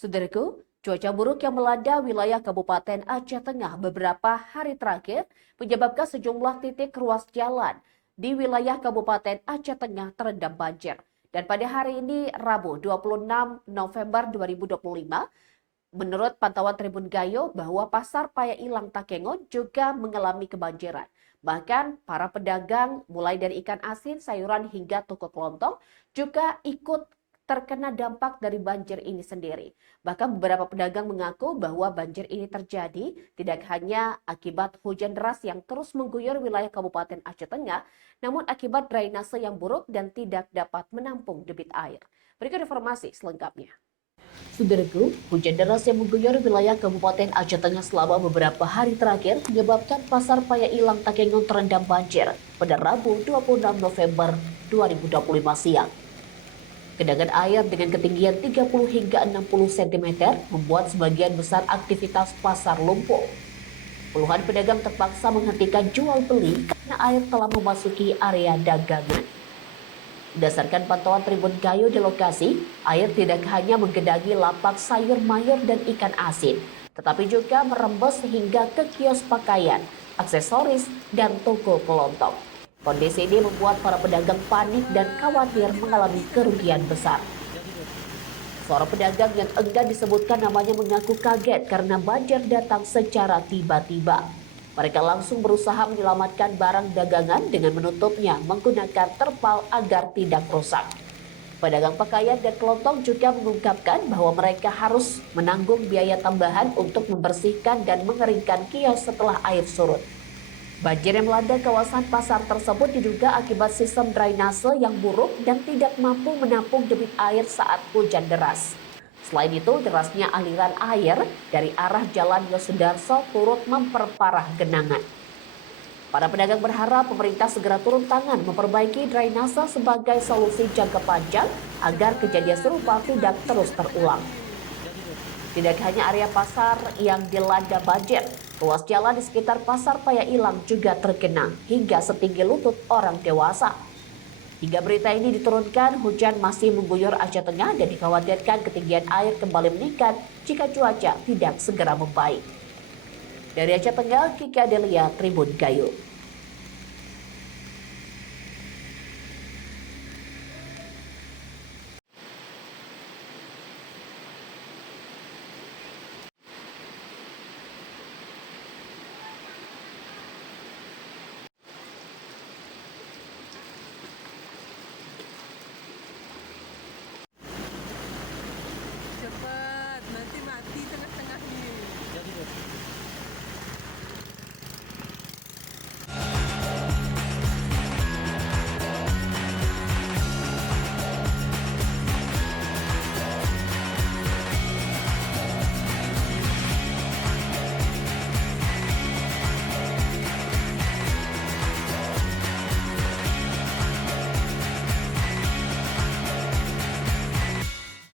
Saudaraku, cuaca buruk yang melanda wilayah Kabupaten Aceh Tengah beberapa hari terakhir menyebabkan sejumlah titik ruas jalan di wilayah Kabupaten Aceh Tengah terendam banjir. Dan pada hari ini, Rabu 26 November 2025, menurut pantauan Tribun Gayo bahwa Pasar Paya Ilang Takengon juga mengalami kebanjiran. Bahkan para pedagang mulai dari ikan asin, sayuran hingga toko kelontong juga ikut terkena dampak dari banjir ini sendiri. Bahkan beberapa pedagang mengaku bahwa banjir ini terjadi tidak hanya akibat hujan deras yang terus mengguyur wilayah Kabupaten Aceh Tengah, namun akibat drainase yang buruk dan tidak dapat menampung debit air. Berikut informasi selengkapnya. Saudaraku, hujan deras yang mengguyur wilayah Kabupaten Aceh Tengah selama beberapa hari terakhir menyebabkan Pasar Paya Ilang Takengon terendam banjir pada Rabu 26 November 2025 siang. Genangan air dengan ketinggian 30 hingga 60 cm membuat sebagian besar aktivitas pasar lumpuh. Puluhan pedagang terpaksa menghentikan jual beli karena air telah memasuki area dagangan. Berdasarkan pantauan Tribun Gayo di lokasi, air tidak hanya menggenangi lapak sayur mayur dan ikan asin, tetapi juga merembes hingga ke kios pakaian, aksesoris, dan toko kelontong. Kondisi ini membuat para pedagang panik dan khawatir mengalami kerugian besar. Seorang pedagang yang enggan disebutkan namanya mengaku kaget karena banjir datang secara tiba-tiba. Mereka langsung berusaha menyelamatkan barang dagangan dengan menutupnya menggunakan terpal agar tidak rusak. Pedagang pakaian dan kelontong juga mengungkapkan bahwa mereka harus menanggung biaya tambahan untuk membersihkan dan mengeringkan kios setelah air surut. Banjir yang melanda kawasan pasar tersebut diduga akibat sistem drainase yang buruk dan tidak mampu menampung debit air saat hujan deras. Selain itu, derasnya aliran air dari arah Jalan Yosudarso turut memperparah genangan. Para pedagang berharap pemerintah segera turun tangan memperbaiki drainase sebagai solusi jangka panjang agar kejadian serupa tidak terus terulang. Tidak hanya area pasar yang dilanda banjir, ruas jalan di sekitar Pasar Paya Ilang juga tergenang hingga setinggi lutut orang dewasa. Hingga berita ini diturunkan, hujan masih mengguyur Aceh Tengah dan dikhawatirkan ketinggian air kembali meningkat jika cuaca tidak segera membaik. Dari Aceh Tengah, Kiki Adelia, Tribun Gayo.